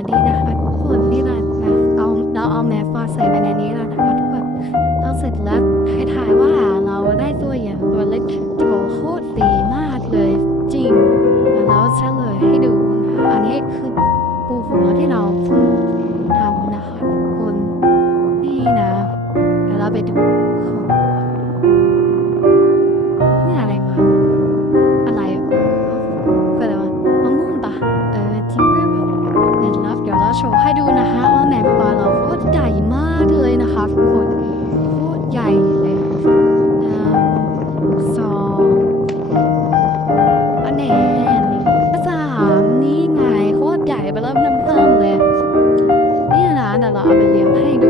วัสดีนะคะทุกคนนี่แหละนะเราเราเอาแมสมาใส่ไปในนี้แล้วนะคะทุกคนเราเสร็จแล้วให้ถ่ายว่าเราได้ตัวอย่างตัวเล็กโถโคตรดีมากเลยจริงเดี๋ยวเราเฉลยให้ดูนะคะอันนี้คือปูหัวที่เราทำนะคะทุกคนนี่นะเดี๋ยวเราไปดูของ โชว์ให้ดูนะคะว่าแมงปอเราโคตรใหญ่มากเลยนะคะทุกคนโคตรใหญ่เลยหนึ่งสองอนแน่สามนี่ไงโคตรใหญ่ไปเริ่มเพิ่มเลยนี่นะเดี๋ยวเราเอาไปเลี้ยงให้ดู